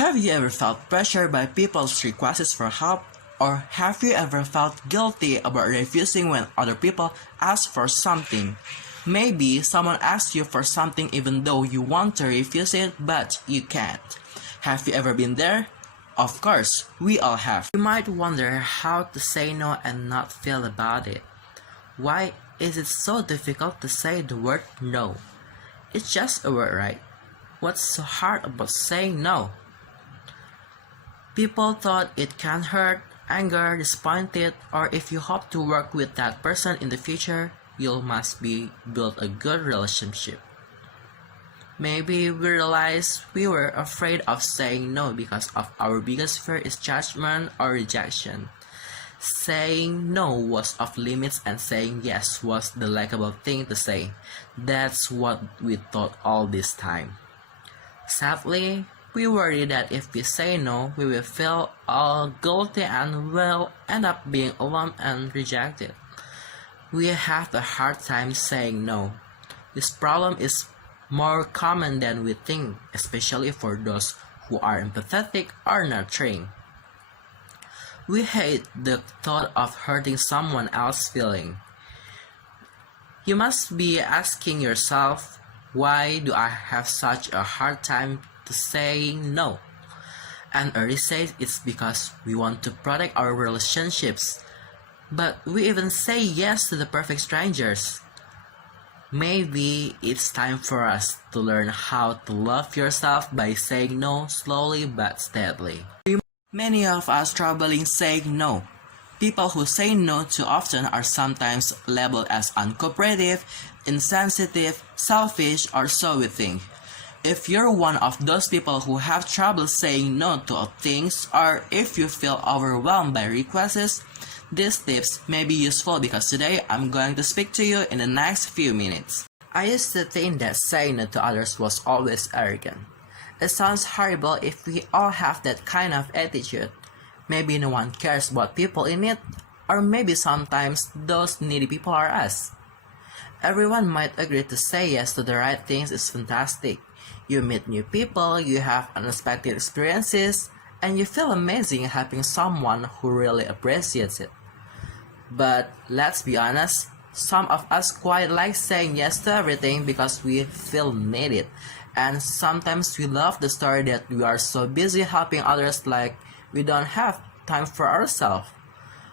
Have you ever felt pressured by people's requests for help? Or have you ever felt guilty about refusing when other people ask for something? Maybe someone asks you for something even though you want to refuse it but you can't. Have you ever been there? Of course, we all have. You might wonder how to say no and not feel about it. Why is it so difficult to say the word no? It's just a word, right? What's so hard about saying no? People thought it can hurt, anger, disappointed, or if you hope to work with that person in the future, you must build a good relationship. Maybe we realized we were afraid of saying no because of our biggest fear is judgment or rejection. Saying no was off limits and saying yes was the likable thing to say. That's what we thought all this time. Sadly, we worry that if we say no, we will feel all guilty and will end up being alone and rejected. We have a hard time saying no. This problem is more common than we think, especially for those who are empathetic or nurturing. We hate the thought of hurting someone else's feeling. You must be asking yourself, why do I have such a hard time to saying no? And Eri says it's because we want to protect our relationships. But we even say yes to the perfect strangers. Maybe it's time for us to learn how to love yourself by saying no slowly but steadily. Many of us struggling saying no. People who say no too often are sometimes labeled as uncooperative, insensitive, selfish, or so we think. If you're one of those people who have trouble saying no to things, or if you feel overwhelmed by requests, these tips may be useful because today I'm going to speak to you in the next few minutes. I used to think that saying no to others was always arrogant. It sounds horrible if we all have that kind of attitude. Maybe no one cares about people in need, or maybe sometimes those needy people are us. Everyone might agree to say yes to the right things is fantastic. You meet new people, you have unexpected experiences, and you feel amazing helping someone who really appreciates it. But let's be honest, some of us quite like saying yes to everything because we feel needed, and sometimes we love the story that we are so busy helping others like we don't have time for ourselves.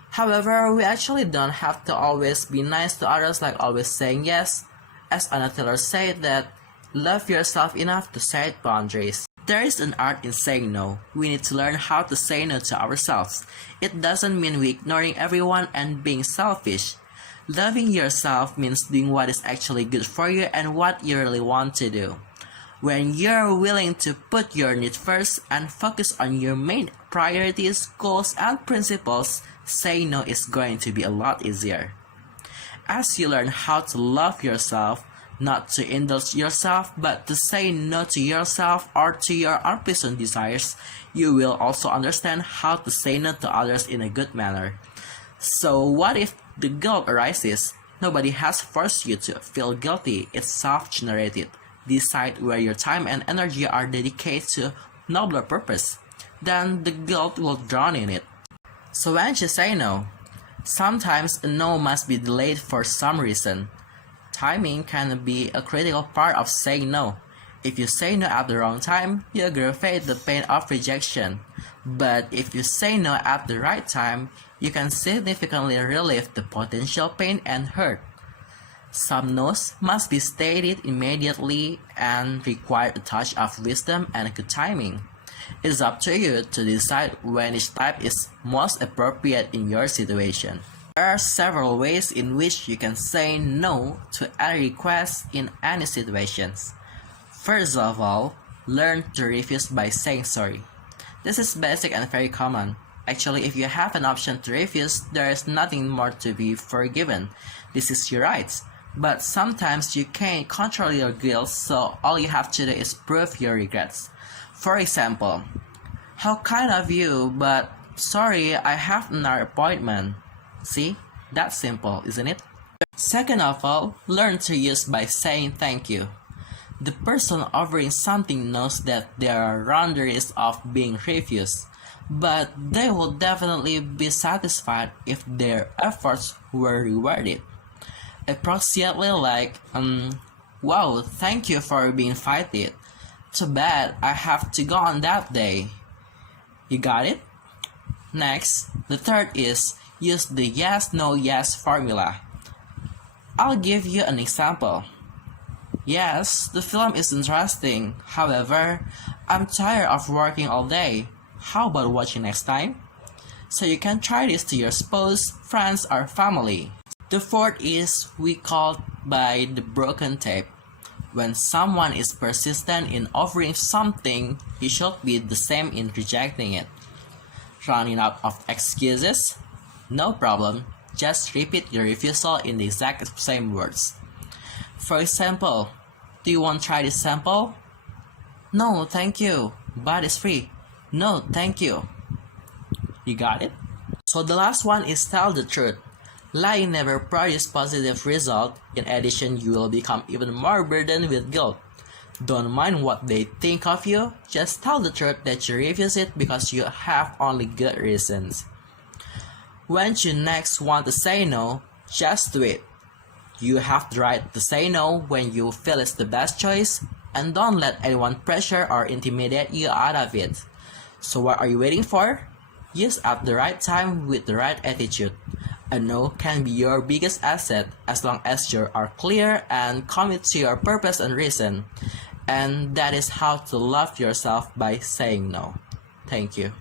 However, we actually don't have to always be nice to others like always saying yes. As Anna Taylor said that, love yourself enough to set boundaries. There is an art in saying no. We need to learn how to say no to ourselves. It doesn't mean we ignoring everyone and being selfish. Loving yourself means doing what is actually good for you and what you really want to do. When you're willing to put your needs first and focus on your main priorities, goals, and principles, saying no is going to be a lot easier. As you learn how to love yourself, not to indulge yourself, but to say no to yourself or to your unpleasant desires, you will also understand how to say no to others in a good manner. So what if the guilt arises? Nobody has forced you to feel guilty, it's self-generated. Decide where your time and energy are dedicated to nobler purpose. Then the guilt will drown in it. So when you say no, sometimes a no must be delayed for some reason. Timing can be a critical part of saying no. If you say no at the wrong time, you aggravate the pain of rejection. But if you say no at the right time, you can significantly relieve the potential pain and hurt. Some no's must be stated immediately and require a touch of wisdom and good timing. It's up to you to decide when each type is most appropriate in your situation. There are several ways in which you can say no to any request in any situations. First of all, learn to refuse by saying sorry. This is basic and very common. Actually, if you have an option to refuse, there is nothing more to be forgiven. This is your right. But sometimes you can't control your guilt, so all you have to do is prove your regrets. For example, how kind of you, but sorry, I have another appointment. See, that's simple, isn't it? Second of all, learn to use by saying thank you. The person offering something knows that there are boundaries of being refused, but they will definitely be satisfied if their efforts were rewarded. Approximately like, wow, thank you for being invited. Too bad I have to go on that day. You got it? Next, the third is use the yes, no, yes formula. I'll give you an example. Yes, the film is interesting. However, I'm tired of working all day. How about watching next time? So you can try this to your spouse, friends, or family. The fourth is we call by the broken tape. When someone is persistent in offering something, you should be the same in rejecting it. Running out of excuses? No problem. Just repeat your refusal in the exact same words. For example, do you want to try this sample? No, thank you. But it's free. No, thank you. You got it? So the last one is tell the truth. Lying never produces positive result. In addition, you will become even more burdened with guilt. Don't mind what they think of you. Just tell the truth that you refuse it because you have only good reasons. When you next want to say no, just do it. You have the right to say no when you feel it's the best choice, and don't let anyone pressure or intimidate you out of it. So what are you waiting for? Use at the right time with the right attitude. A no can be your biggest asset as long as you are clear and commit to your purpose and reason. And that is how to love yourself by saying no. Thank you.